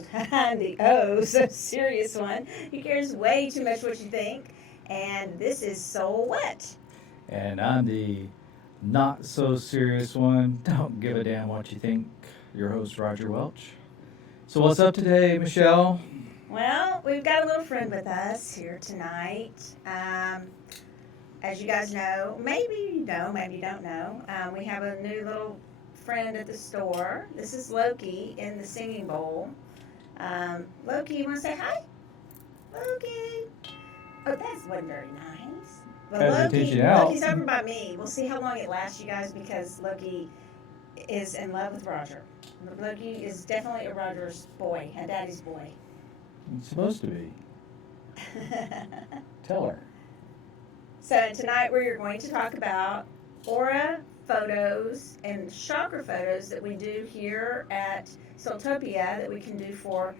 old. I'm the oh so serious one who cares way too much what you think. And this is SoulWhat. And I'm the not so serious one. Don't give a damn what you think. Your host, Roger Welch. So, what's up today, Michelle? Well, we've got a little friend with us here tonight. As you guys know, maybe you know, maybe you don't know, we have a new little friend at the store. This is Loki in the singing bowl. Loki, you want to say hi? Loki. Oh, that wasn't very nice. But Loki's over by me. We'll see how long it lasts, you guys, because Loki is in love with Roger. Loki is definitely a Roger's boy, a daddy's boy. It's supposed to be. Tell her. So tonight we're going to talk about aura photos and chakra photos that we do here at SoulTopia that we can do for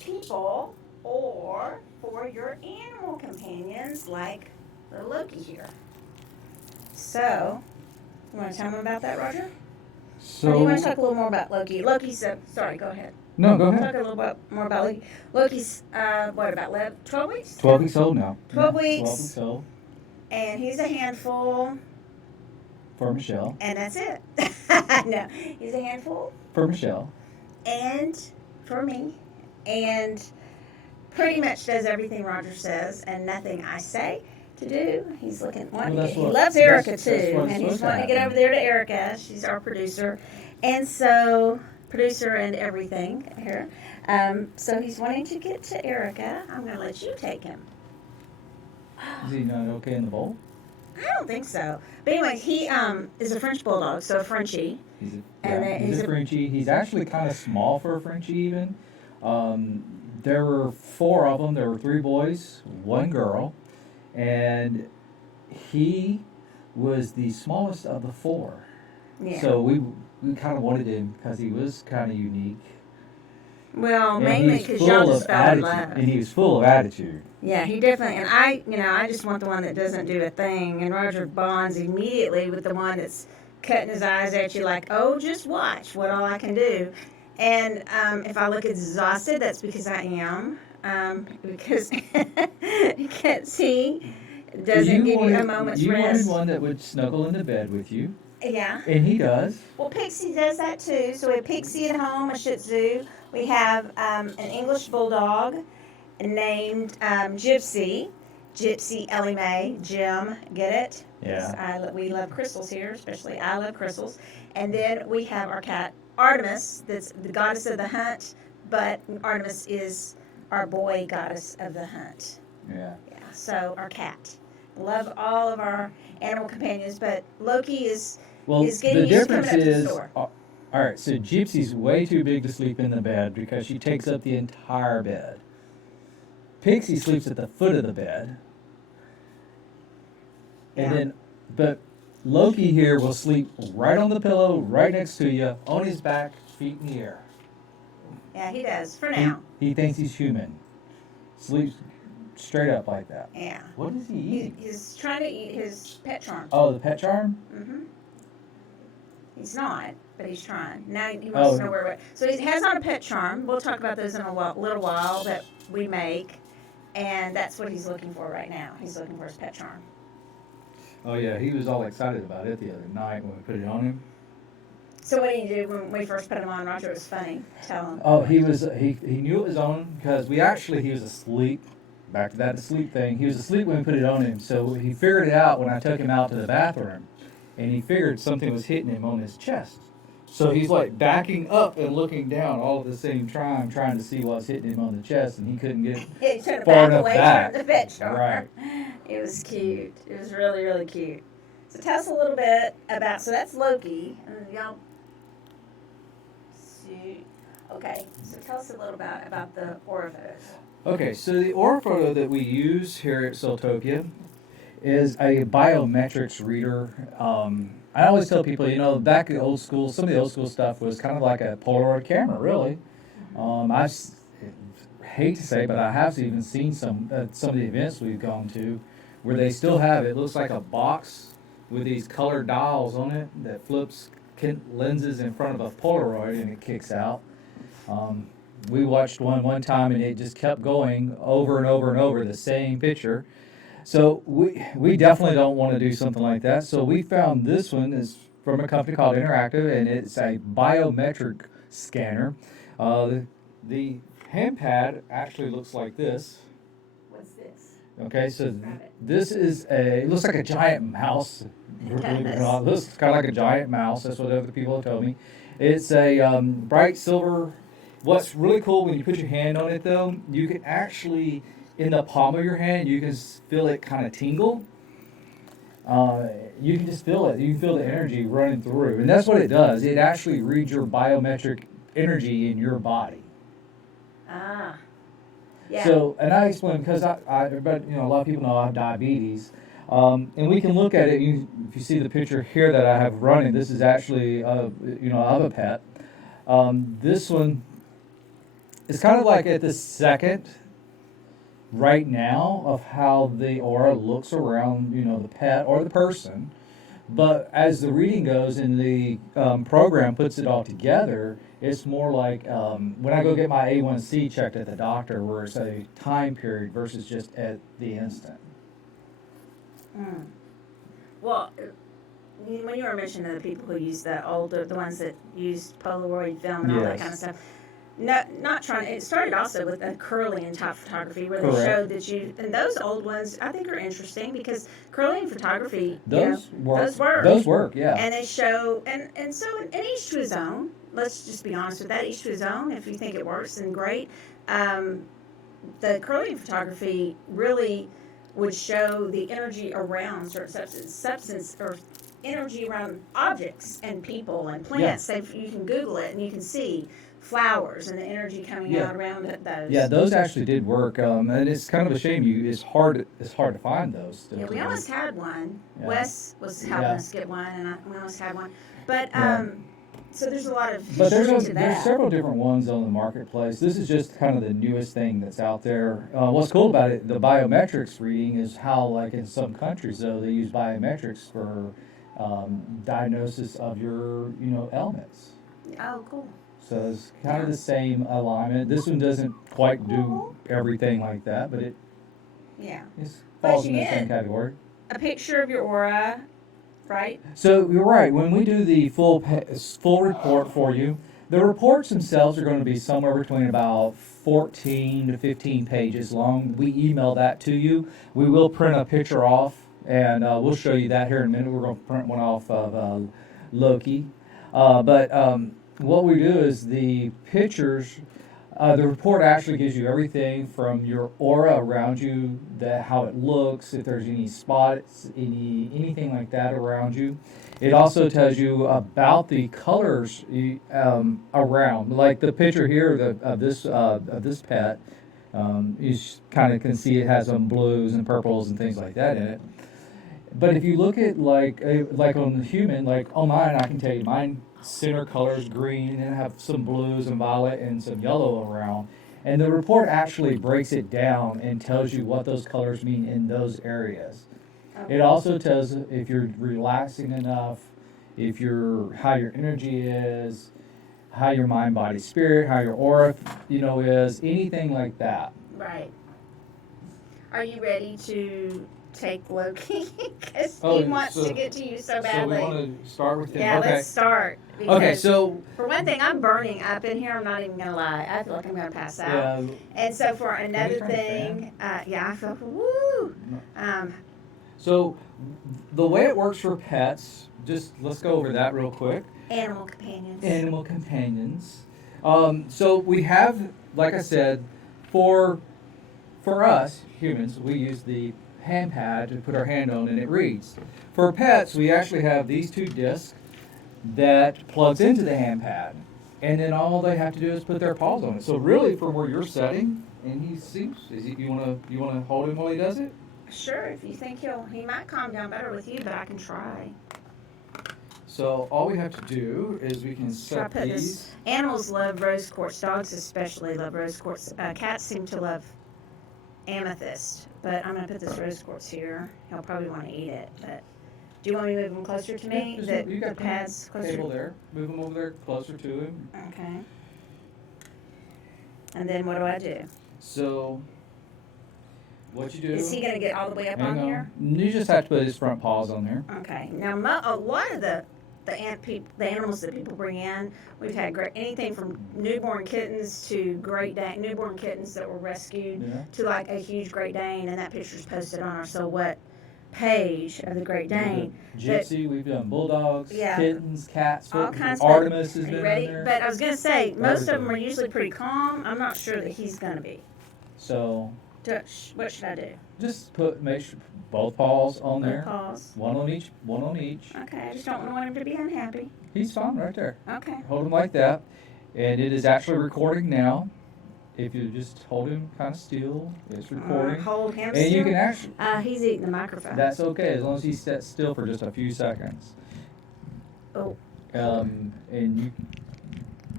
people or for your animal companions like the Loki here. So, you want to tell them about that, Roger? So, or do you want to talk a little more about Loki? Loki's, sorry, go ahead. No, go ahead. Talk a little bit more about Loki. Loki's, what, about 12 weeks? 12 weeks old now. 12 weeks. 12 weeks old. And he's a handful. For Michelle. And that's it. No, he's a handful. For Michelle. And for me. And pretty much does everything Roger says and nothing I say to do. He's looking. He loves Erica too, and he's wanting to get over there to Erica. She's our producer, and so producer and everything here. So he's wanting to get to Erica. I'm going to let you take him. Is he not okay in the bowl? I don't think so. But anyway, he is a French bulldog, so a Frenchie. He's a Frenchie. He's actually kind of small for a Frenchie even. There were 4 of them. There were 3 boys, 1 girl. And he was the smallest of the 4. Yeah. So we kind of wanted him because he was kind of unique. Well, and mainly because y'all just fell in love. And he was full of attitude. Yeah, he definitely, and I just want the one that doesn't do a thing. And Roger bonds immediately with the one that's cutting his eyes at you like, oh, just watch what all I can do. And if I look exhausted, that's because I am. Because he doesn't give you a moment's rest. You wanted one that would snuggle into bed with you. Yeah. And he does. Well, Pixie does that too. So we have Pixie at home, a Shih Tzu. We have an English Bulldog named Gypsy. Gypsy Ellie Mae. Jim, get it? Yeah. We love crystals here, especially I love crystals. And then we have our cat, Artemis, that's the goddess of the hunt, but Artemis is our boy goddess of the hunt. Yeah. Yeah. So our cat. Love all of our animal companions, but Loki is getting used to coming up to the store. All right, so Gypsy's way too big to sleep in the bed because she takes up the entire bed. Pixie sleeps at the foot of the bed. And but Loki here will sleep right on the pillow, right next to you, on his back, feet in the air. Yeah, he does, for now. He thinks he's human. Sleeps straight up like that. Yeah. What does he eat? He's trying to eat his pet charm. Oh, the pet charm? Mm-hmm. He's not, but he's trying. Now he wants to know where. So he has on a pet charm. We'll talk about those in a little while that we make. And that's what he's looking for right now. He's looking for his pet charm. Oh, yeah, he was all excited about it the other night when we put it on him. So what did you do when we first put him on, Roger? It was funny. Tell him. Oh, he knew it was on because he was asleep. Back to that asleep thing. He was asleep when we put it on him, so he figured it out when I took him out to the bathroom. And he figured something was hitting him on his chest. So he's like backing up and looking down all at the same time, trying to see what's hitting him on the chest, and he couldn't get far enough back. From the pet charm. Right. It was cute. It was really, really cute. So tell us a little bit about, so that's Loki. Y'all see. Okay, so tell us a little about the aura photos. Okay, so the aura photo that we use here at SoulTopia is a biometrics reader. I always tell people, back in the old school, some of the old school stuff was kind of like a Polaroid camera, really. I hate to say, but I have even seen some of the events we've gone to where they still have it. Looks like a box with these colored dials on it that flips lenses in front of a Polaroid and it kicks out. we watched one time and it just kept going over and over and over, the same picture. So we definitely don't want to do something like that. So we found this one is from a company called Interactive, and it's a biometric scanner. The hand pad actually looks like this. What's this? Okay, so Describe it. this is it looks like a giant mouse. It Believe it or does. not, it looks kind of like a giant mouse. That's what other people have told me. It's a bright silver. What's really cool when you put your hand on it, though, you can actually, in the palm of your hand, you can feel it kind of tingle. You can just feel it. You can feel the energy running through, and that's what it does. It actually reads your biometric energy in your body. Ah. Yeah. So, and I explain because but a lot of people know I have diabetes, and we can look at it. If you see the picture here that I have running, this is actually, of a pet. This one is kind of like at the second, right now, of how the aura looks around, the pet or the person. But as the reading goes and the program puts it all together, it's more like when I go get my A1C checked at the doctor, where it's a time period versus just at the instant. Mm. Well, when you were mentioning the people who use the ones that used Polaroid film and all that Yes. kind of stuff, not trying. It started also with a curling and top photography, where they Correct. showed that and those old ones I think are interesting because curling photography, Those work. those work. Those work, yeah. And they show, and so, and each to his own. Let's just be honest with that. Each to his own. If you think it works, then great. The curling photography really would show the energy around certain substance or energy around objects and people and plants. Yeah. You can Google it and you can see flowers and the energy coming out around those. Yeah, those actually did work, and it's kind of a shame. It's hard to find those still. Yeah, we today. almost had one. Yeah. Wes was helping us get one, and we almost had one. But Yeah. so there's a lot of But history to there's that. several different ones on the marketplace. This is just kind of the newest thing that's out there. What's cool about it, the biometrics reading, is how, like in some countries, though, they use biometrics for diagnosis of your, ailments. Oh, cool. So it's kind of the same alignment. This one doesn't quite do everything like that, but it Yeah. falls you in the get same category. a picture of your aura, right? So you're right. When we do the full report for you, the reports themselves are going to be somewhere between about 14 to 15 pages long. We email that to you. We will print a picture off, and we'll show you that here in a minute. We're going to print one off of Loki. But what we do is the pictures. The report actually gives you everything from your aura around you, how it looks, if there's any spots, anything like that around you. It also tells you about the colors around, like the picture here of this pet. You kind of can see it has some blues and purples and things like that in it. But if you look at like on the human, like on mine, I can tell you mine center color is green and have some blues and violet and some yellow around. And the report actually breaks it down and tells you what those colors mean in those areas. It also tells if you're relaxing enough, how your energy is, how your mind, body, spirit, how your aura, is, anything like that. Right. Are you ready to take Loki? Because he wants to get to you so badly. So we want to start with him. Yeah, okay. let's start. Okay, so for one thing, I'm burning up in here. I'm not even gonna lie. I feel like I'm gonna pass out. yeah, And so for another turn the thing, I feel woo. So the way it works for pets, just let's go over that real quick. Animal companions. Animal companions. So we have, like I said, for us humans, we use the hand pad to put our hand on and it reads. For pets, we actually have these two discs that plugs into the hand pad, and then all they have to do is put their paws on it. So really, for where you're setting, and he seems, you wanna hold him while he does it? Sure, if you think he might calm down better with you, but I can try. So all we have to do is we can set these. Animals love rose quartz. Dogs especially love rose quartz. Cats seem to love amethyst, but I'm going to put this rose quartz here. He'll probably want to eat it, but do you want me to move him closer to me? You got the pads closer. Table there. Move him over there closer to him. Okay. And then what do I do? So, what you do? Is he going to get all the way up on here? You just have to put his front paws on there. Okay. Now, a lot of the animals that people bring in, we've had anything from newborn kittens to newborn kittens that were rescued to like a huge Great Dane, and that picture's posted on our SoulWhat page of the Great Dane. Gypsy, we've done bulldogs, kittens, cats, all kinds Artemis of has been ready? in there. But I was going to say, most of them are usually pretty calm. I'm not sure that he's going to be. So, what should I do? Just make sure both paws on there. Paws. One on each. Okay, I just don't want him to be unhappy. He's fine right there. Okay. Hold him like that. And it is actually recording now. If you just hold him kind of still, it's recording. Hold him and still? You can actually... he's eating the microphone. That's okay, as long as he sits still for just a few seconds. Oh. And you...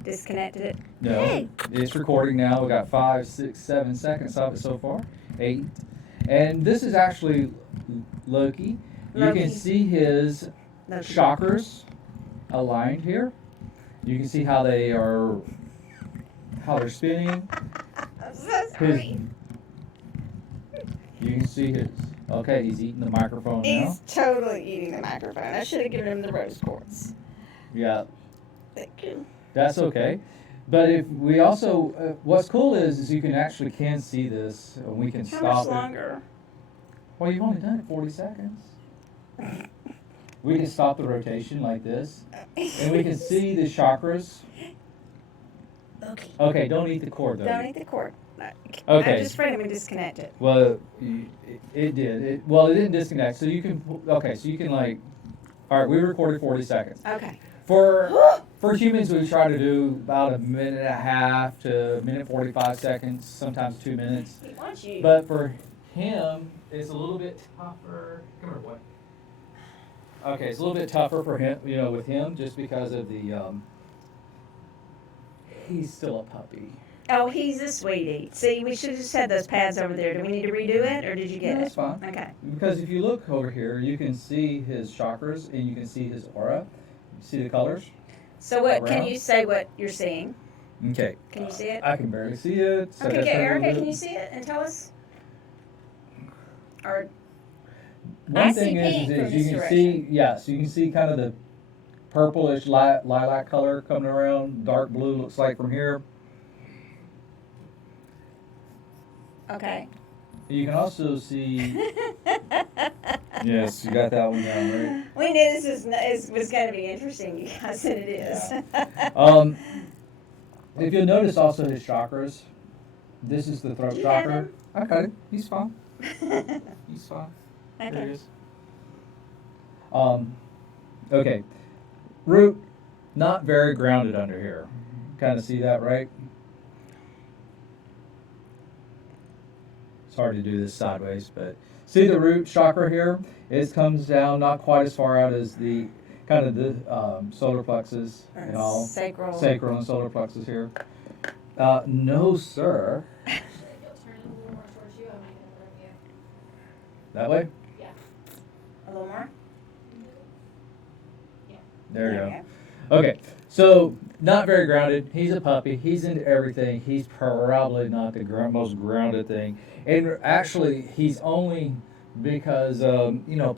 Disconnected it? No. Hey. It's recording now. We got 5, 6, 7 seconds of it so far. 8. And this is actually Loki. You can see his chakras aligned here. You can see how they're spinning. You can see his. Okay, he's eating the microphone now. He's totally eating the microphone. I should have given him the rose quartz. Yeah. Thank you. That's okay. But if we also, what's cool is you can actually see this, and we can stop it. How much longer? Well, you've only done it 40 seconds. We can stop the rotation like this, and we can see the chakras. Okay, don't eat the cord, though. Don't eat the cord. Okay. I'm just afraid I'm going to disconnect it. Well, it did. It didn't disconnect. So you can, all right, we recorded 40 seconds. Okay. For humans, we try to do about a minute and a half to a minute 45 seconds, sometimes 2 minutes. He wants you. But for him, it's a little bit tougher. Come here, boy. Okay, it's a little bit tougher for him, with him, just because of the, he's still a puppy. Oh, he's a sweetie. See, we should have just had those pads over there. Do we need to redo it, or did you get it? That's fine. Okay. Because if you look over here, you can see his chakras, and you can see his aura. See the colors? So can you say what you're seeing? Okay. Can you see it? I can barely see it. So okay, Erica, can you see it and tell us? Or one thing is you can see, so you can see kind of the purplish lilac color coming around. Dark blue looks like from here. Okay. You can also see. Yes, you got that one down, right? We knew this was going to be interesting, you guys, and it is. Yeah. If you'll notice also his chakras, this is the throat chakra. I got it. He's fine. He's fine. Okay. There he is. Okay. Root, not very grounded under here. Kind of see that, right? It's hard to do this sideways, but see the root chakra here? It comes down not quite as far out as the kind of the solar plexus and all. Sacral and solar plexus here. No, sir. That way? Yeah. A little more? Yeah. There you go. Okay, so not very grounded. He's a puppy. He's into everything. He's probably not the most grounded thing. And actually, he's only because,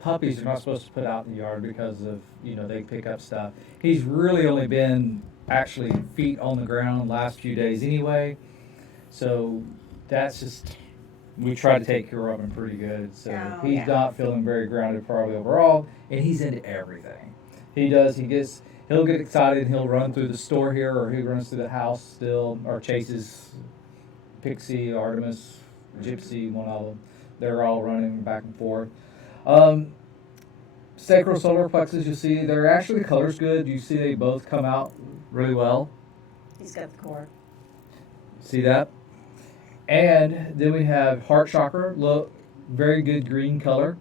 puppies are not supposed to put out in the yard because of, they pick up stuff. He's really only been actually feet on the ground last few days anyway. So that's just, we try to take care of him pretty good. So he's not feeling very grounded probably overall. And he's into everything. He'll get excited and he'll run through the store here, or he runs through the house still, or chases Pixie, Artemis, Gypsy, one of them. They're all running back and forth. Sacral solar plexus, you see, they're actually colors good. You see they both come out really well. He's got the cord. See that? And then we have heart chakra, look, very good green color.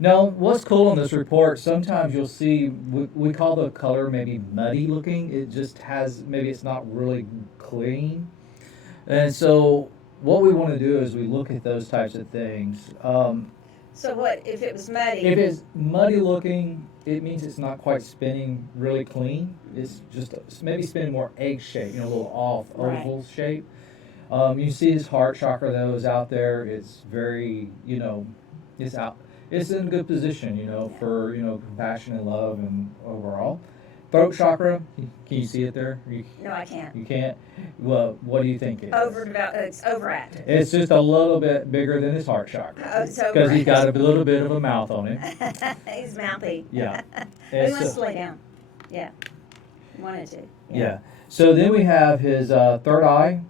Now, what's cool on this report, sometimes you'll see, we call the color maybe muddy looking. It just has, maybe it's not really clean. And so what we want to do is we look at those types of things. So what, if it was muddy? If it's muddy looking, it means it's not quite spinning really clean. It's just maybe spinning more egg shape, a little off oval shape. You see his heart chakra though is out there. It's very, it's out. It's in a good position, for compassion and love and overall. Throat chakra, can you see it there? No, I can't. You can't. Well, what do you think it is? It's overactive. It's just a little bit bigger than his heart chakra. Oh, it's Because he's got overactive. a little bit of a mouth on him. He's mouthy. Yeah. He It's, wants to lay down. Yeah. He wanted to. yeah. So then we have his third eye.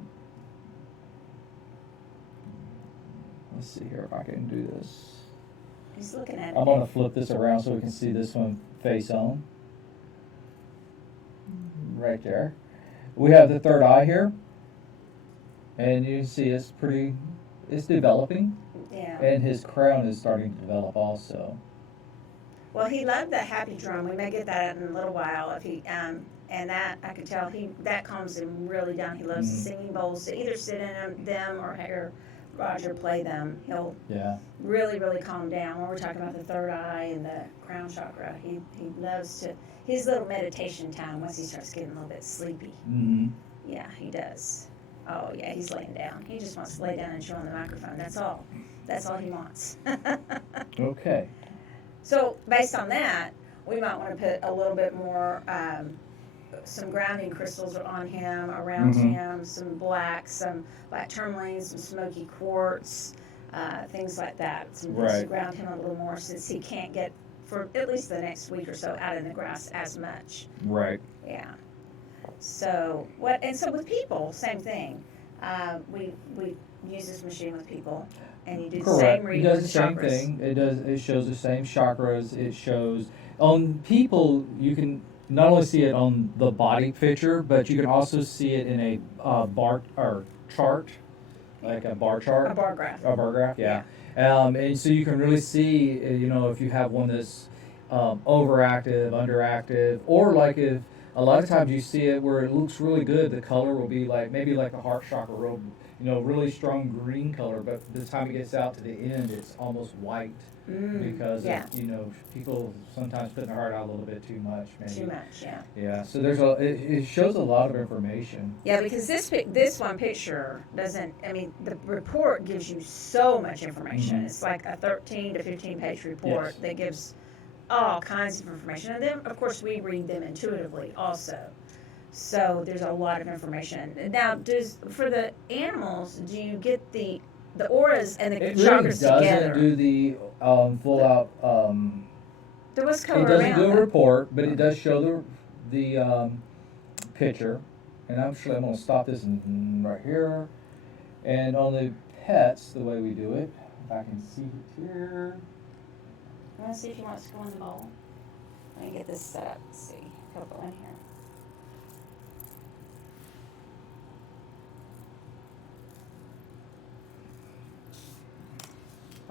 Let's see here if I can do this. He's looking at it. I'm going to flip this around so we can see this one face on. Right there. We have the third eye here. And you see it's developing. Yeah. And his crown is starting to develop also. Well, he loved the happy drum. We may get that in a little while. If he and that I could tell that calms him really down. He loves the singing bowls. To either sit in them or hear Roger play them. He'll really, really calm down. When we're talking about the third eye and the crown chakra, he loves to his little meditation time once he starts getting a little bit sleepy. Mm-hmm. Yeah, he does. Oh yeah, he's laying down. He just wants to lay down and chew on the microphone. That's all. That's all he wants. Okay. So based on that, we might want to put a little bit more, some grounding crystals on him, around him, some black tourmaline, some smoky quartz, things like that. Some things to ground him a little more since he can't get, for at least the next week or so, out in the grass as much. Right. Yeah. So so with people, same thing. We use this machine with people. And you do the same reading It does with the same chakras. thing. It shows the same chakras. It shows on people. You can not only see it on the body picture, but you can also see it in a bar or chart, like a bar chart. A bar graph. A bar graph, yeah. And so you can really see, if you have one that's overactive, underactive, or like if a lot of times you see it where it looks really good, the color will be like maybe like a heart chakra, really strong green color, but by the time it gets out to the end, it's almost white because of, people sometimes putting their heart out a little bit too much. Maybe. Too much, yeah. Yeah, so it shows a lot of information. Yeah, because this one picture doesn't. I mean, the report gives you so much information. It's like a 13 to 15 page report that gives all kinds of information, and then of course we read them intuitively also. So there's a lot of information. Now, for the animals, do you get the auras and the chakras together? It really doesn't do the full out. There was color It doesn't around do a them. report, but it does show the picture. And I'm going to stop this right here. And on the pets, the way we do it, if I can see it here. Let's see if he wants to go in the bowl. Let me get this set up. Let's see. He'll go in here.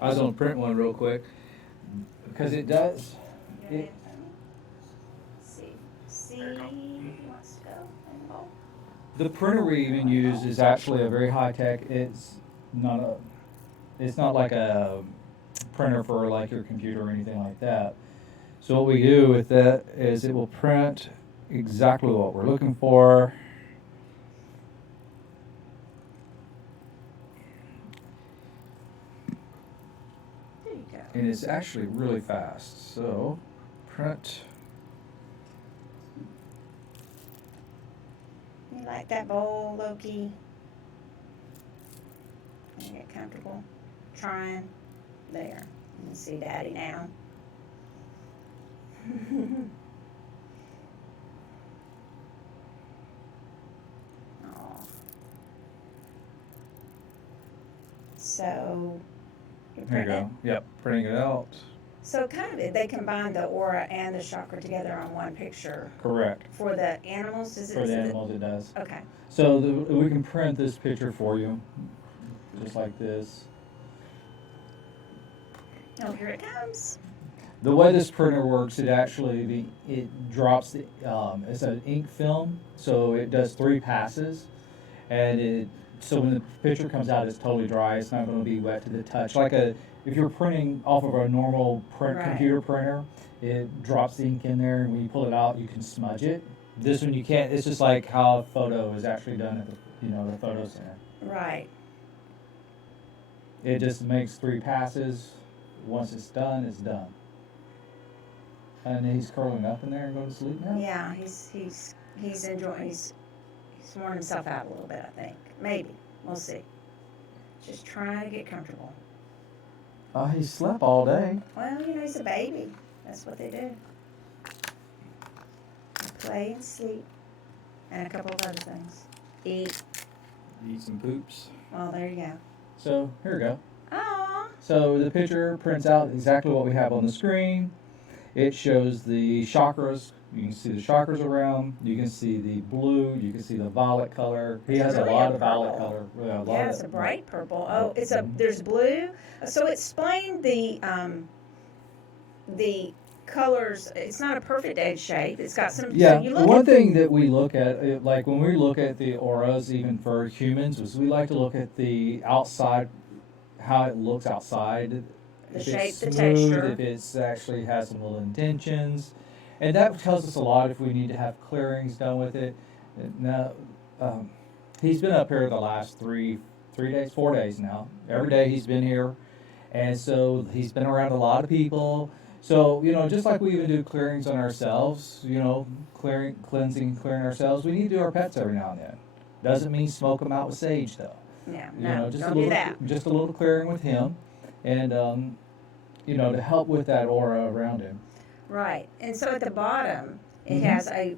I was going to print one real quick because it does. Let's see. See if he wants to go in the bowl. The printer we even use is actually a very high tech. It's not like a printer for like your computer or anything like that. So what we do with that is it will print exactly what we're looking for. There you go. And it's actually really fast. So print. You like that bowl, Loki? Can you get comfortable? Trying. There. You can see Daddy now. Aw. So, you're There you printing. go. Yep, printing it out. So kind of they combine the aura and the chakra together on one picture. Correct. For the animals, For the animals, it does. Okay. So we can print this picture for you, just like this. Oh, here it comes. The way this printer works, it drops it's an ink film, so it does 3 passes, and so when the picture comes out, it's totally dry. It's not going to be wet to the touch. If you're printing off of a normal computer printer, it drops the ink in there, and when you pull it out, you can smudge it. This one you can't. It's just like how a photo is actually done at the photo center. Right. It just makes 3 passes. Once it's done, it's done. And he's curling up in there and going to sleep now? Yeah, he's enjoying. He's worn himself out a little bit. I think maybe we'll see. Just trying to get comfortable. He slept all day. Well, he's a baby. That's what they do. They play and sleep, and a couple of other things. Eat. Eat some poops. Well, there you go. So here we go. Aww. So the picture prints out exactly what we have on the screen. It shows the chakras. You can see the chakras around. You can see the blue. You can see the violet color. He has really a lot a of violet purple. color. Yeah, it's a bright purple. Oh, there's blue. So explain the colors. It's not a perfect egg shape. It's got some. Yeah, So you look one at thing that we look at, like when we look at the auras, even for humans, is we like to look at the outside, how it looks outside. the If shape, it's the smooth, texture. if it's actually has some little intentions, and that tells us a lot if we need to have clearings done with it. Now, he's been up here the last 4 days now. Every day he's been here, and so he's been around a lot of people. So, just like we even do clearings on ourselves, cleansing, clearing ourselves, we need to do our pets every now and then. Doesn't mean smoke them out with sage, though. Yeah, no, Just don't a do little, that. just a little clearing with him, and to help with that aura around him. Right. And so at the bottom, it Mhm. has a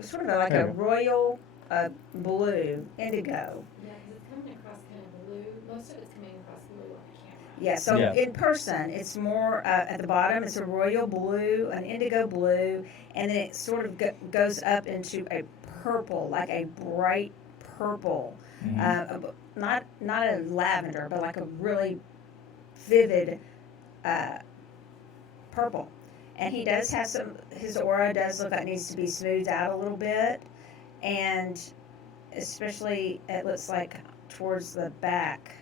sort of like There a you go. royal blue indigo. Yeah, because it's coming across kind of blue. Most of it's coming across blue on the camera. Yeah, so Yeah. in person, it's more at the bottom, it's a royal blue, an indigo blue, and then it sort of goes up into a purple, like a bright purple. Mhm. Not a lavender, but like a really vivid purple. And he does have his aura does look like it needs to be smoothed out a little bit. And especially, it looks like towards the back.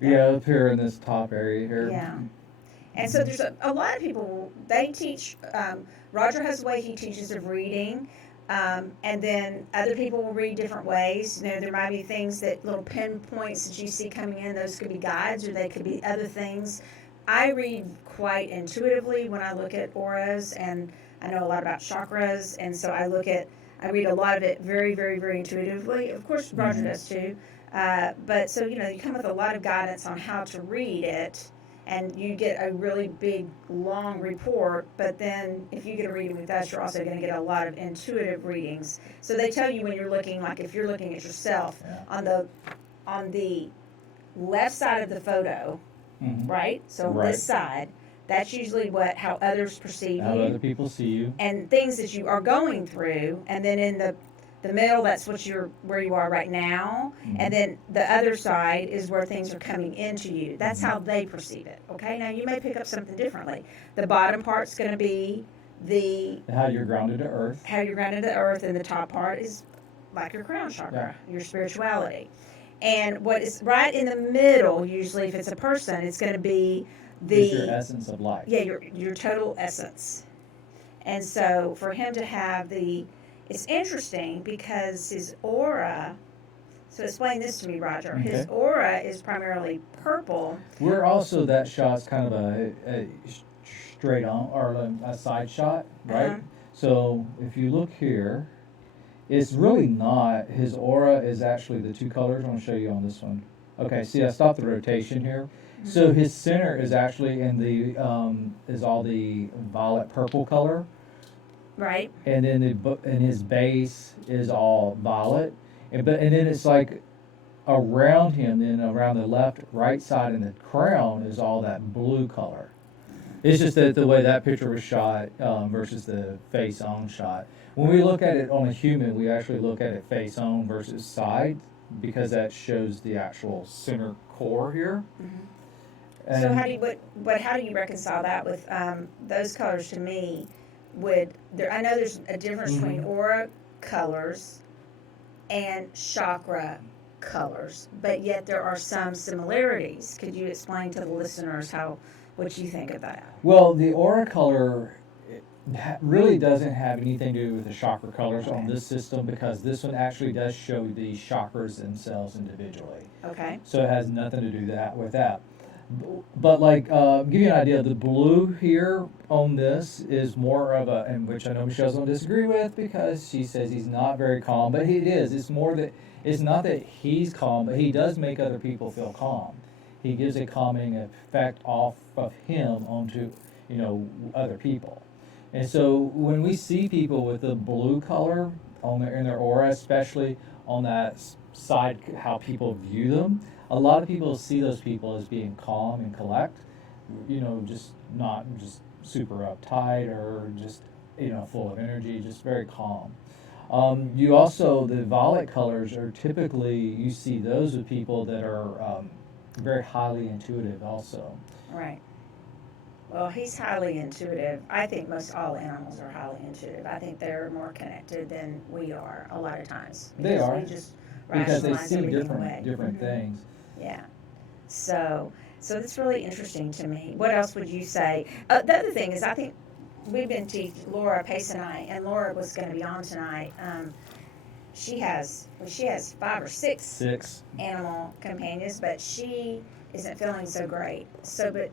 Yeah, up here in this top area here. Yeah. And so there's a lot of people, they teach, Roger has a way he teaches of reading, and then other people will read different ways. There might be things little pinpoints that you see coming in, those could be guides or they could be other things. I read quite intuitively when I look at auras, and I know a lot about chakras, and so I read a lot of it very, very, very intuitively. Of course, Roger does too. But so, you come with a lot of guidance on how to read it, and you get a really big, long report. But then if you get a reading with us, you're also going to get a lot of intuitive readings. So they tell you when you're looking, like if you're looking at yourself, Yeah. on the left side of the photo, Mhm. right? So Right. this side, that's usually how others perceive How you, other people see you. and things that you are going through, and then in the middle, that's where you are right now, Mhm. and then the other side is where things are coming into you. That's how they perceive it. Okay, now you may pick up something differently. The bottom part's going to be How you're grounded to earth. how you're grounded to the earth, and the top part is like your crown chakra, your spirituality. And what is right in the middle, usually if it's a person, it's going to be Is your essence of life. yeah, your total essence. And so for him to have it's interesting because his aura, so explain this to me, Roger. Okay. His aura is primarily purple. We're also, that shot's kind of a straight on, or a side shot, right? Uh-huh. So if you look here, it's really not, his aura is actually the 2 colors. I want to show you on this one. Okay, see, I stopped the rotation here. So his center is actually in is all the violet purple color. Right. And then and his base is all violet, and then it's like around him, then around the right side, and the crown is all that blue color. It's just that the way that picture was shot versus the face on shot. When we look at it on a human, we actually look at it face on versus side, because that shows the actual center core here. Mm-hmm. So how do you reconcile that with those colors? To me, I know there's a difference between aura colors and chakra colors, but yet there are some similarities. Could you explain to the listeners what you think of that? Well, the aura color really doesn't have anything to do with the chakra colors on this system, because this one actually does show the chakras themselves individually. Okay. So it has nothing to do with that. But like, give you an idea, the blue here on this is more of a, and which I know Michelle's gonna disagree with because she says he's not very calm, but he is. It's more that it's not that he's calm, but he does make other people feel calm. He gives a calming effect off of him onto, other people. And so when we see people with the blue color in their aura, especially on that side, how people view them, a lot of people see those people as being calm and collect, just not just super uptight or just, full of energy, just very calm. You also, the violet colors are typically, you see those with people that are very highly intuitive also. Right. Well, he's highly intuitive. I think most all animals are highly intuitive. I think they're more connected than we are a lot of times. They are. We just Because they rationalize see everything away. different things. Yeah. So that's really interesting to me. What else would you say? The other thing is, I think we've been teaching Laura Pace and I, and Laura was going to be on tonight. She has 5 or 6 animal companions, but she isn't feeling so great. But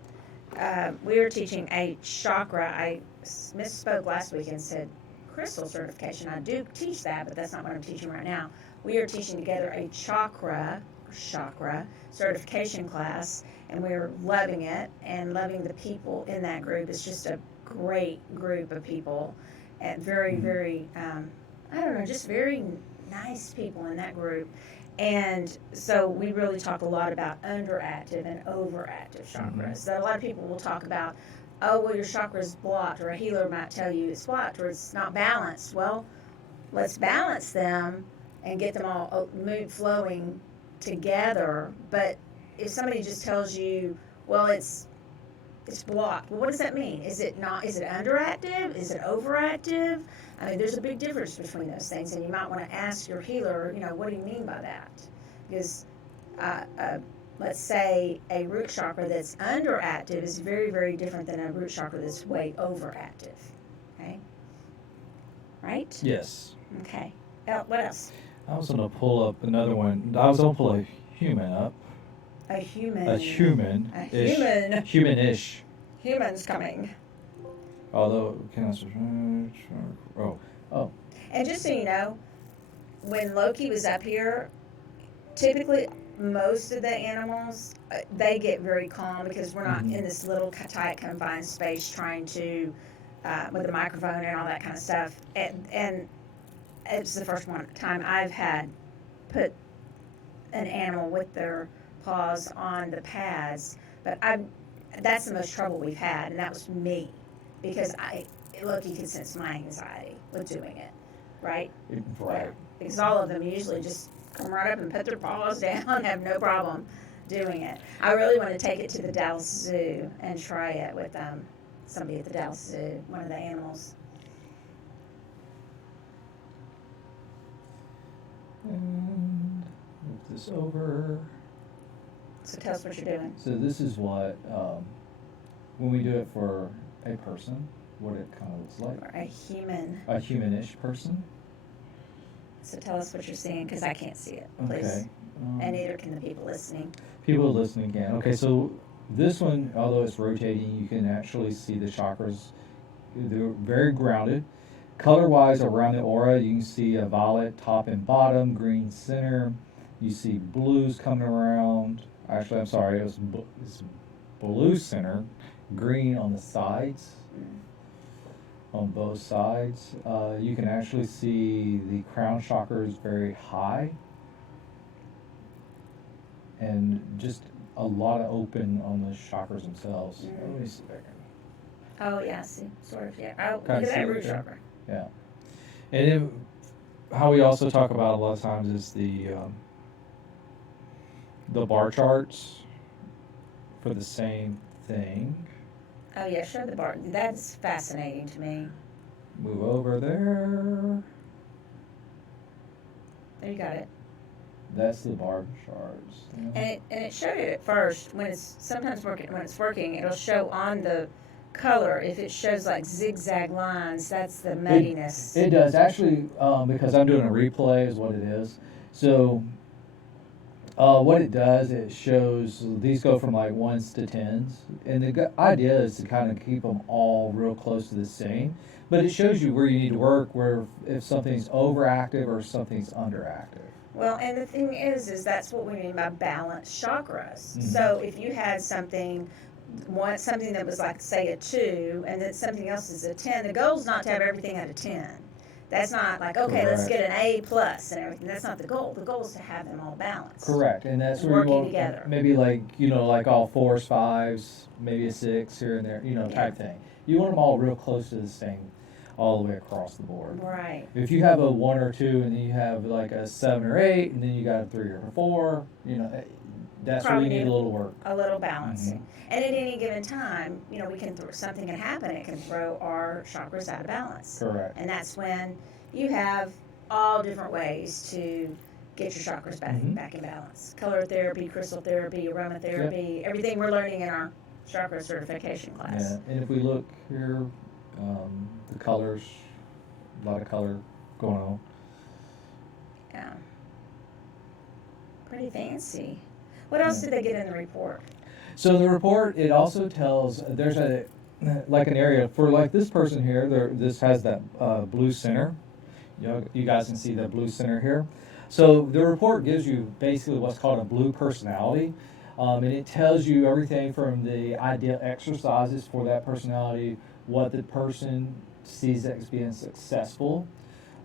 we were teaching a chakra. I misspoke last week and said crystal certification. I do teach that, but that's not what I'm teaching right now. We are teaching together a chakra certification class, and we're loving it and loving the people in that group. It's just a great group of people, and very, very, just very nice people in that group. And so we really talk a lot about underactive and overactive chakras. So a lot of people will talk about, oh, well, your chakra is blocked, or a healer might tell you it's blocked or it's not balanced. Well, let's balance them and get them all flowing together. But if somebody just tells you, well, it's blocked, well, what does that mean? Is it underactive? Is it overactive? I mean, there's a big difference between those things, and you might want to ask your healer, what do you mean by that? Because let's say a root chakra that's underactive is very, very different than a root chakra that's way overactive. Okay? Right? Yes. Okay. What else? I was going to pull up another one. I was going to pull a human up. A human. A human. A human. Human-ish. Humans coming. Although, oh. And just so you know, when Loki was up here, typically most of the animals, they get very calm because we're not in this little tight confined space trying to, with the microphone and all that kind of stuff. And it's the first time I've had put an animal with their paws on the pads, but that's the most trouble we've had, and that was me, because Loki could sense my anxiety with doing it, right? Right. Yeah. Because all of them usually just come right up and put their paws down and have no problem doing it. I really want to take it to the Dallas Zoo and try it with somebody at the Dallas Zoo, one of the animals. And move this over. So tell us what you're doing. So this is what, when we do it for a person, what it kind of looks like. Or a human. A humanish person. So tell us what you're seeing, because I can't see it, please. Okay. And neither can the people listening. People listening can. Okay, so this one, although it's rotating, you can actually see the chakras. They're very grounded. Color-wise, around the aura, you can see a violet top and bottom, green center. You see blues coming around. Actually, I'm sorry, it's blue center, green on the sides, on both sides. You can actually see the crown chakra is very high, and just a lot of open on the chakras themselves. Let me see if I can. Oh, yeah, see, sort of, yeah. Oh, look Kinda at see that it root there. chakra. Yeah. And then how we also talk about a lot of times is the bar charts for the same thing. Oh, yeah, show the bar. That's fascinating to me. Move over there. There, you got it. That's the bar charts. Yeah. And it showed it at first. When it's sometimes working, when it's working, it'll show on the color. If it shows like zigzag lines, that's the muddiness. It does actually, because I'm doing a replay is what it is. So what it does, it shows these go from like 1s to 10s, and the idea is to kind of keep them all real close to the same. But it shows you where you need to work, where if something's overactive or something's underactive. Well, and the thing is that's what we mean by balanced chakras. Mhm. So if you had something that was like, say, a 2, and then something else is a 10, the goal is not to have everything at a 10. That's not like, okay, let's Correct. get an A plus and everything. That's not the goal. The goal is to have them all balanced. Correct, and that's where Working you want together. maybe like like all 4s, 5s, maybe a 6 here and there, type thing. You want them all real close to the same, all the way across the board. Right. If you have a 1 or 2, and then you have like a 7 or 8, and then you got a 3 or a 4, that's where Probably you need need a little work. A little balancing. And at any given time, we can something can happen. It can throw our chakras out of balance. Correct. And that's when you have all different ways to get your chakras back in balance. Color therapy, crystal therapy, aromatherapy, everything we're learning in our chakra certification class. Yeah, and if we look here, the colors, a lot of color going on. Yeah. Pretty fancy. What else did they get in the report? So the report, it also tells there's an area for like this person here. This has that blue center. You guys can see that blue center here. So the report gives you basically what's called a blue personality, and it tells you everything from the ideal exercises for that personality, what the person sees as being successful,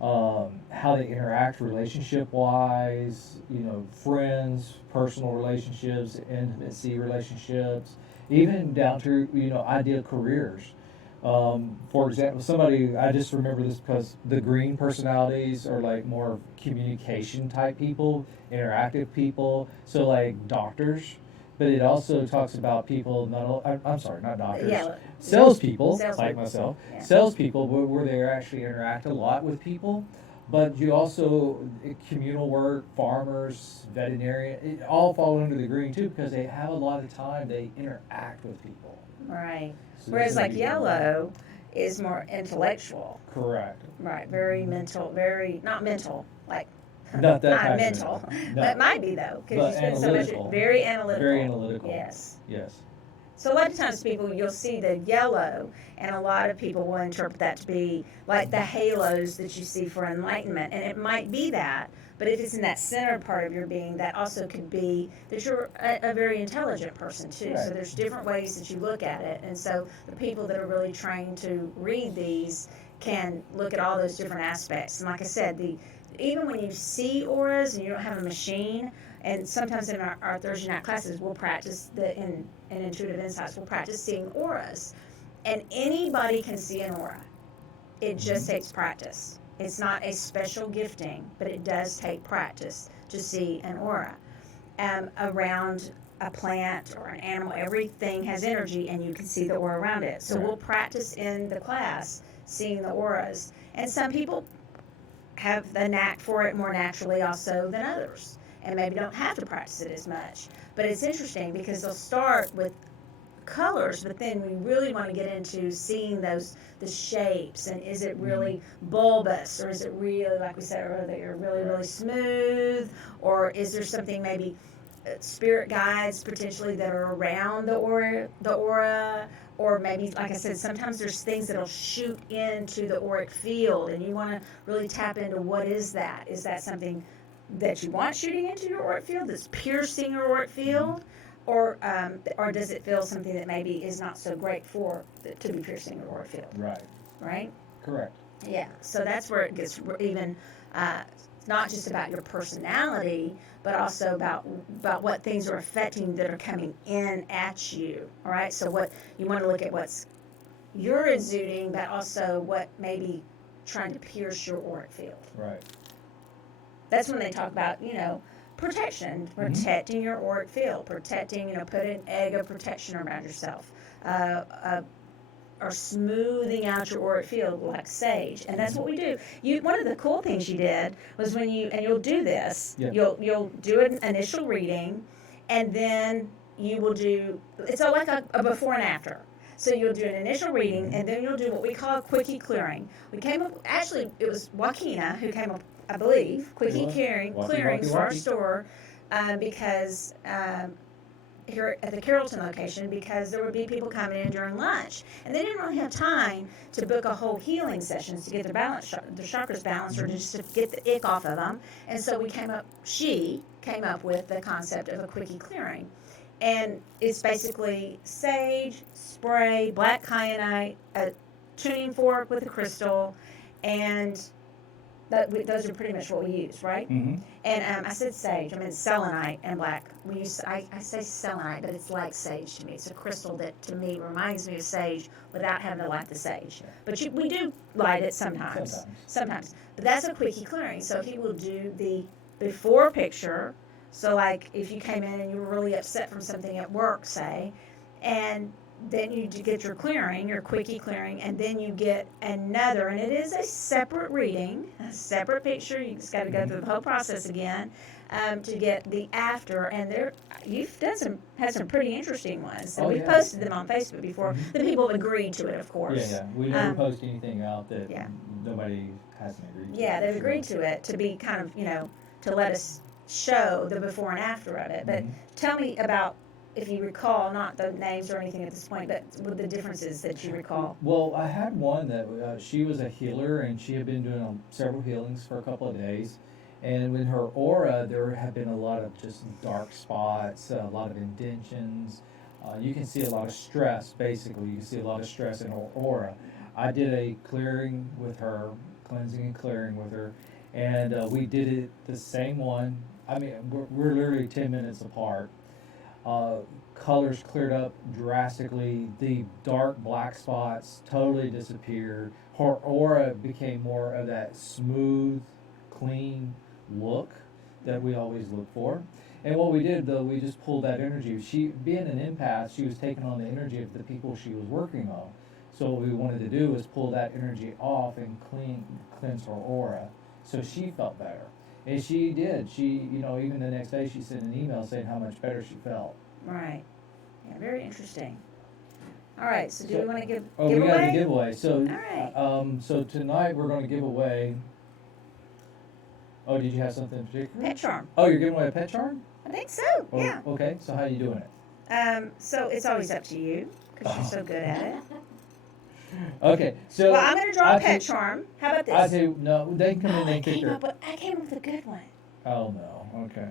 how they interact relationship-wise, friends, personal relationships, intimacy relationships, even down to, ideal careers. For example, I just remember this because the green personalities are like more communication type people, interactive people, so like doctors. But it also talks about people, I'm sorry, not doctors, salespeople, like myself, salespeople where they actually interact a lot with people. But you also, communal work, farmers, veterinarian, it all fall under the green too because they have a lot of time, they interact with people. Right. So Whereas like yellow is more intellectual. Correct. Right. Very mental, not mental, like Not that not kind mental. of mental. No. But it might be though, because you spend so analytical. much. Very analytical. Very analytical. Yes. Yes. So a lot of times you'll see the yellow, and a lot of people will interpret that to be like the halos that you see for enlightenment, and it might be that. But if it's in that center part of your being, that also could be that you're a very intelligent person too. Right. So there's different ways that you look at it, and so the people that are really trained to read these can look at all those different aspects. And like I said, even when you see auras and you don't have a machine, and sometimes in our Thursday night classes, we'll practice in Intuitive Insights, we'll practice seeing auras. And anybody can see an aura. It just takes practice. It's not a special gifting, but it does take practice to see an aura. Around a plant or an animal, everything has energy, and you can see the aura around it. So we'll practice in the class seeing the auras. And some people have the knack for it more naturally also than others, and maybe don't have to practice it as much. But it's interesting because they'll start with colors, but then we really want to get into seeing the shapes, and is it really bulbous, or is it really, like we said earlier, really smooth, or is there something maybe spirit guides potentially that are around the aura, or maybe, like I said, sometimes there's things that'll shoot into the auric field, and you want to really tap into what is that? Is that something that you want shooting into your auric field that's piercing your auric field? Or does it feel something that maybe is not so great to be piercing your auric field? Right. Right? Correct. Yeah. So that's where it gets even not just about your personality, but also about what things are affecting that are coming in at you. All right. So what you want to look at what's you're exuding, but also what may be trying to pierce your auric field. Right. That's when they talk about protection, protecting your auric field, put an egg of protection around yourself, or smoothing out your auric field like sage, and that's what we do. One of the cool things you did was you'll do this. Yeah. You'll do an initial reading, and then you will do. It's like a before and after. So you'll do an initial reading, and then you'll do what we call a quickie clearing. We came up, actually, it was Joaquina who came up, I believe, quickie clearings for our store because here at the Carrollton location, because there would be people coming in during lunch, and they didn't really have time to book a whole healing sessions to get their their chakras balanced, or just to get the ick off of them. And so she came up with the concept of a quickie clearing, and it's basically sage, spray, black kyanite, a tuning fork with a crystal, and those are pretty much what we use, right? Mm-hmm. And I said sage. I mean selenite and black. I say selenite, but it's like sage to me. It's a crystal that to me reminds me of sage without having to light the sage. But we do light it sometimes. But that's a quickie clearing. So he will do the before picture. So like if you came in and you were really upset from something at work, say, and then you get your clearing, your quickie clearing, and then you get another, and it is a separate reading, a separate picture. You just got to go through the whole process again to get the after. And you've had some pretty interesting ones. So we've posted them on Facebook before. The people have agreed to it, of course. Yeah. We never post anything out that nobody hasn't agreed to. Yeah, they've agreed to it to be kind of, to let us show the before and after of it. But tell me about, if you recall, not the names or anything at this point, but with the differences that you recall. Well, I had one that she was a healer, and she had been doing several healings for a couple of days. And in her aura, there have been a lot of just dark spots, a lot of indentions. You can see a lot of stress, basically. You can see a lot of stress in her aura. I did a clearing with her, cleansing and clearing with her, and we did it the same one. I mean, we're literally 10 minutes apart. Colors cleared up drastically. The dark black spots totally disappeared. Her aura became more of that smooth, clean look that we always look for. And what we did, though, we just pulled that energy. She, being an empath, she was taking on the energy of the people she was working on. So what we wanted to do was pull that energy off and cleanse her aura, so she felt better. And she did. She, even the next day, she sent an email saying how much better she felt. Right. Yeah, very interesting. All right, so do we want to give we giveaway? got the giveaway. So, all right. So tonight we're going to give away. Oh, did you have something in particular? Pet charm. Oh, you're giving away a pet charm? I think so. Oh, Yeah. Okay. So how are you doing it? So it's always up to you because you're so good at it. Okay. So. Well, I'm going to draw a pet charm. How about this? I say no. They can come in and kick her. I came up with a good one. Oh no. Okay.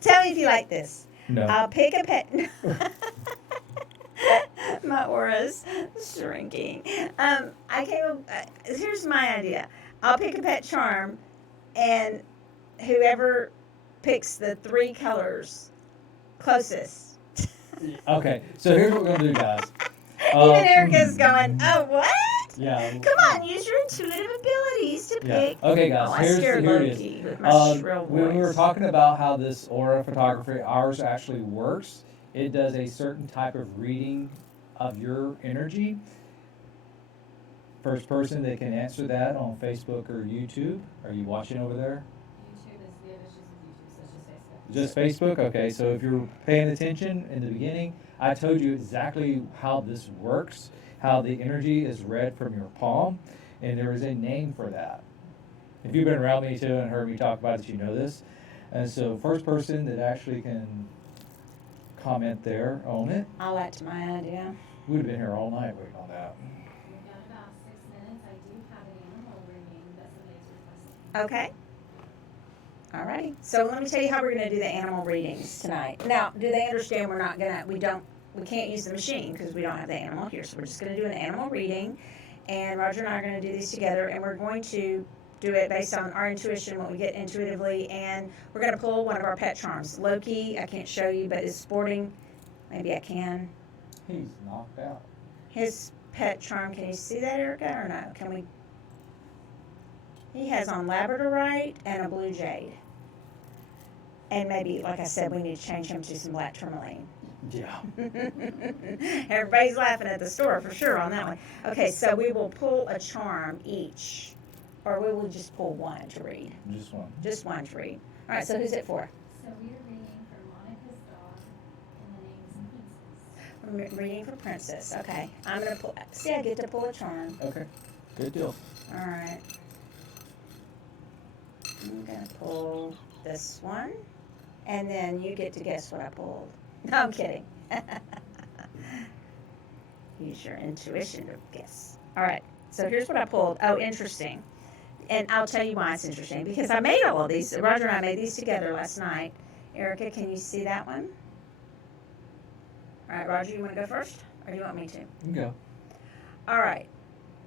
Tell me if you like this. No. I'll pick a pet. My aura's shrinking. I came up. Here's my idea. I'll pick a pet charm, and whoever picks the 3 colors closest. Okay. So here's what we're gonna do, guys. Even Erica's going, oh, what? Yeah. Come on, use your intuitive abilities to pick. Okay, guys. Oh, I scared here it Loki is. with my shrill voice. When we were talking about how this aura photography, ours actually works, it does a certain type of reading of your energy. First person that can answer that on Facebook or YouTube. Are you watching over there? YouTube is, we have issues with YouTube, so it's just Facebook. Just Facebook? Okay, so if you're paying attention in the beginning, I told you exactly how this works, how the energy is read from your palm, and there is a name for that. If you've been around me too and heard me talk about it, you know this. And so first person that actually can comment there on it. I liked my idea. We would have been here all night waiting on that. We've got about 6 minutes. I do have an animal reading that somebody's requesting. Okay. All right. So let me tell you how we're going to do the animal readings tonight. Now, do they understand we can't use the machine because we don't have the animal here. So we're just going to do an animal reading. And Roger and I are going to do these together. And we're going to do it based on our intuition, what we get intuitively. And we're going to pull one of our pet charms. Loki, I can't show you, but is sporting. Maybe I can. He's knocked out. His pet charm. Can you see that, Erica, or no? Can we? He has on labradorite and a blue jade. And maybe, like I said, we need to change him to some black tourmaline. Yeah. Everybody's laughing at the store for sure on that one. Okay, so we will pull a charm each. Or we will just pull one to read. Just one. Just one to read. All right, so who's it for? So we are reading for Monica's dog, and the name is reading for Princess. Okay, I'm gonna pull. See, I get to pull a charm. Okay. Good deal. All right. I'm gonna pull this one, and then you get to guess what I pulled. No, I'm kidding. Use your intuition to guess. All right. So here's what I pulled. Oh, interesting. And I'll tell you why it's interesting. Because I made all of these. Roger and I made these together last night. Erica, can you see that one? All right, Roger, you want to go first? Or do you want me to? You can go. All right.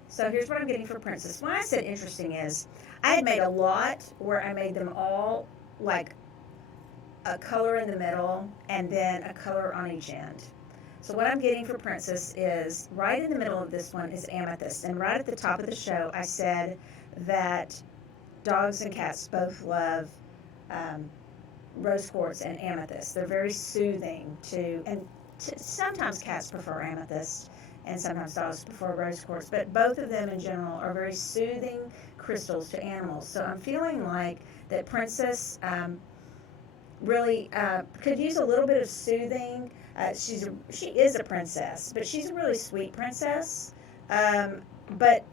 So here's what I'm getting for Princess. Why I said interesting is I had made a lot where I made them all like a color in the middle and then a color on each end. So what I'm getting for Princess is right in the middle of this one is amethyst. And right at the top of the show, I said that dogs and cats both love rose quartz and amethyst. They're very soothing and sometimes cats prefer amethyst and sometimes dogs prefer rose quartz, but both of them in general are very soothing crystals to animals. So I'm feeling like that Princess really could use a little bit of soothing. She is a princess, but she's a really sweet princess. But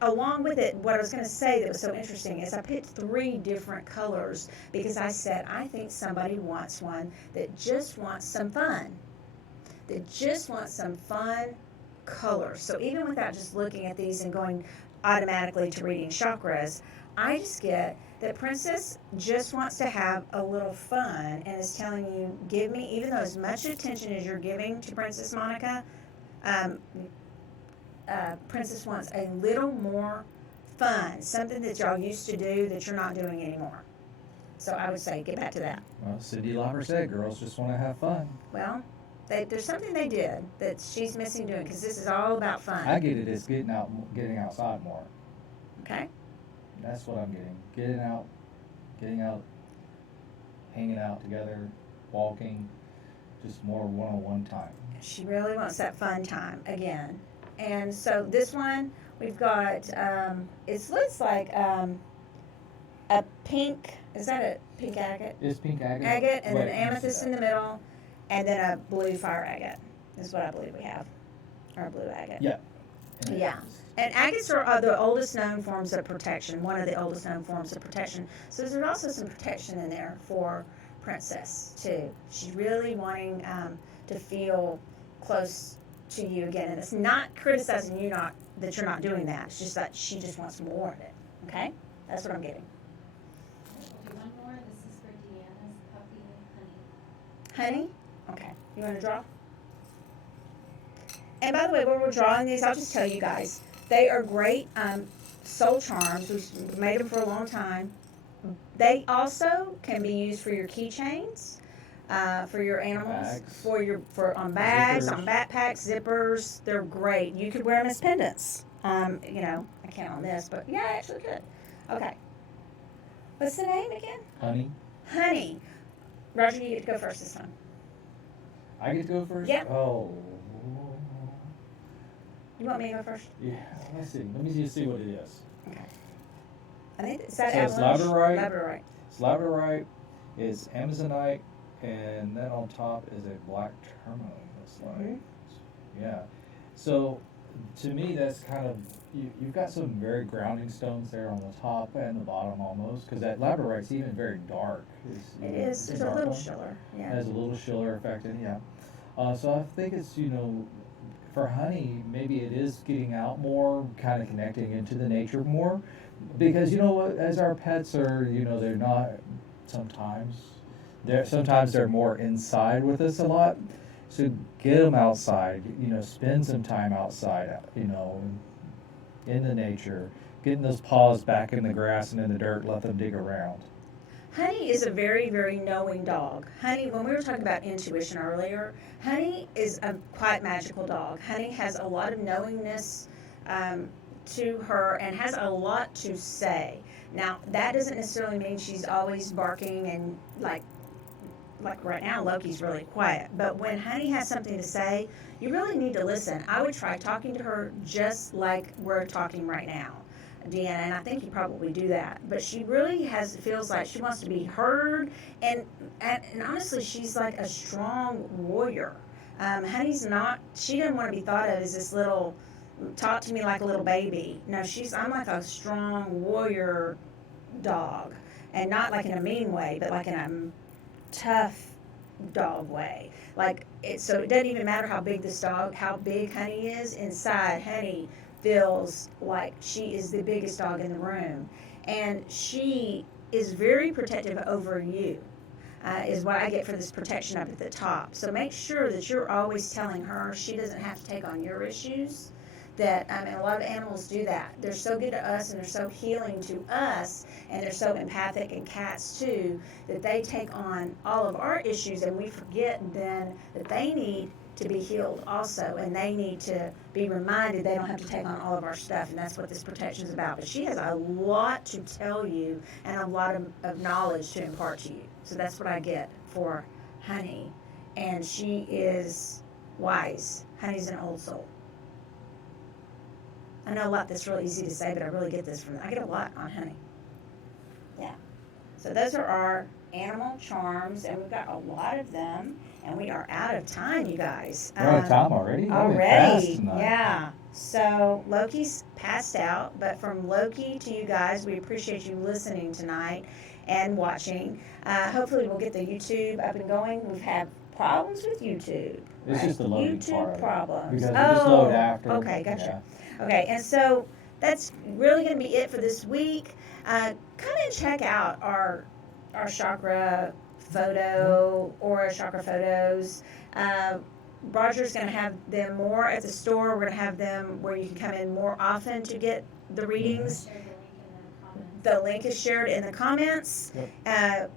along with it, what I was going to say that was so interesting is I picked 3 different colors because I said I think somebody wants one that just wants some fun. That just wants some fun colors. So even without just looking at these and going automatically to reading chakras, I just get that Princess just wants to have a little fun and is telling you, give me, even though as much attention as you're giving to Princess Monica, Princess wants a little more fun, something that y'all used to do that you're not doing anymore. So I would say, get back to that. Well, Cindy Lauper said girls just want to have fun. Well, there's something they did that she's missing doing because this is all about fun. I get it. It's getting outside more. Okay. That's what I'm getting. Getting out, hanging out together, walking, just more one-on-one time. She really wants that fun time again. And so this one, we've got, it looks like a pink, is that a pink agate? It's pink agate. Agate, and then amethyst in the middle, and then a blue fire agate is what I believe we have. Or a blue agate. Yeah. Yeah. And agates are the oldest known forms of protection, one of the oldest known forms of protection. So there's also some protection in there for Princess, too. She's really wanting to feel close to you again. And it's not criticizing you that you're not doing that. It's just that she just wants more of it. Okay? That's what I'm getting. We'll do one more. This is for Deanna's puppy, Honey. Honey? Okay. You want to draw? And by the way, when we're drawing these, I'll just tell you guys, they are great soul charms. We've made them for a long time. They also can be used for your keychains, for your animals, bags. on bags, Zippers. on backpacks, zippers. They're great. You could wear them as pendants. I can't on this, but yeah, I actually could. Okay. What's the name again? Honey. Honey. Roger, you get to go first this time. I get to go first? Yep. Oh. You want me to go first? Yeah. Let's see. Let me just see what it is. Okay. I think it's that So it's avalanche. labradorite. Labradorite. It's labradorite, it's amazonite, and then on top is a black tourmaline. It's like, Mhm. yeah. So to me, that's kind of you've got some very grounding stones there on the top and the bottom almost, because that labradorite's even very dark. It is. It's a dark little one. shiller. It Yeah. has a little shiller effect in it, yeah. So I think it's, for honey, maybe it is getting out more, kind of connecting into the nature more. Because, as our pets are, they're not sometimes, they're more inside with us a lot. So get them outside, spend some time outside, in the nature, getting those paws back in the grass and in the dirt, let them dig around. Honey is a very, very knowing dog. Honey, when we were talking about intuition earlier, Honey is a quite magical dog. Honey has a lot of knowingness to her and has a lot to say. Now, that doesn't necessarily mean she's always barking and like right now, Loki's really quiet. But when Honey has something to say, you really need to listen. I would try talking to her just like we're talking right now, Deanna, and I think you probably do that. But she really feels like she wants to be heard, and honestly, she's like a strong warrior. Honey's not, she didn't want to be thought of as this little, talk to me like a little baby. No, I'm like a strong warrior dog. And not like in a mean way, but like in a tough dog way. So it doesn't even matter how big Honey is. Inside, Honey feels like she is the biggest dog in the room. And she is very protective over you. Is what I get for this protection up at the top. So make sure that you're always telling her she doesn't have to take on your issues. And a lot of animals do that. They're so good to us, and they're so healing to us, and they're so empathic, and cats too, that they take on all of our issues, and we forget then that they need to be healed also, and they need to be reminded they don't have to take on all of our stuff, and that's what this protection is about. But she has a lot to tell you and a lot of knowledge to impart to you. So that's what I get for Honey, and she is wise. Honey's an old soul. I know a lot that's really easy to say, but I really get this I get a lot on Honey. Yeah. So those are our animal charms, and we've got a lot of them, and we are out of time, you guys. We're out of time already? Already, yeah. So Loki's passed out, but from Loki to you guys, we appreciate you listening tonight and watching. Hopefully we'll get the YouTube up and going. We've had problems with YouTube. It's just the loading YouTube part. problems. Because we just load after. Okay, gotcha. Yeah. Okay, and so that's really going to be it for this week. Come and check out our chakra photo or chakra photos. Roger's going to have them more at the store. We're going to have them where you can come in more often to get the readings. The link is shared in the comments. Yep.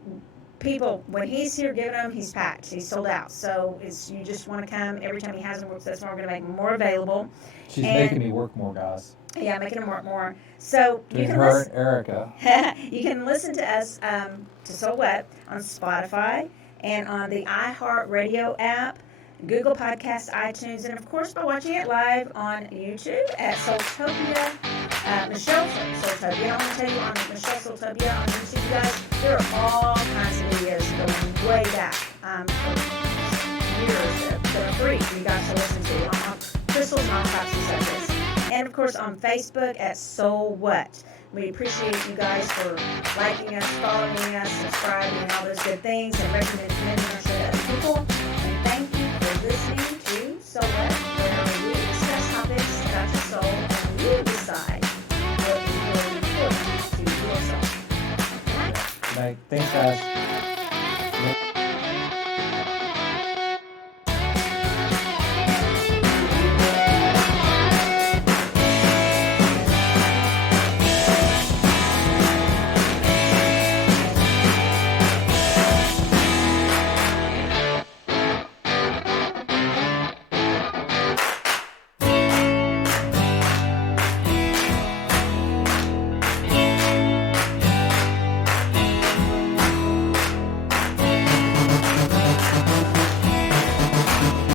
People, when he's here giving them, he's packed. He's sold out. So you just want to come every time he has them. That's why we're going to make them more available. She's making me work more, guys. Yeah, making them work more. So you can her listen. and Erica. You can listen to us to SoulWhat on Spotify and on the iHeart Radio app, Google Podcasts, iTunes, and of course by watching it live on YouTube at SoulTopia. Michelle SoulTopia. I want to tell you on MichelleSoulTopia on YouTube, guys, there are all kinds of videos going way back for years that are free for you guys to listen to on crystals and all types of subjects. And of course on Facebook at SoulWhat. We appreciate you guys for liking us, following us, subscribing, and all those good things, and recommending our show to other people. And thank you for listening to SoulWhat, where we discuss topics about your soul and you decide what is really important to your soul. Good night. Good night. Thanks, guys.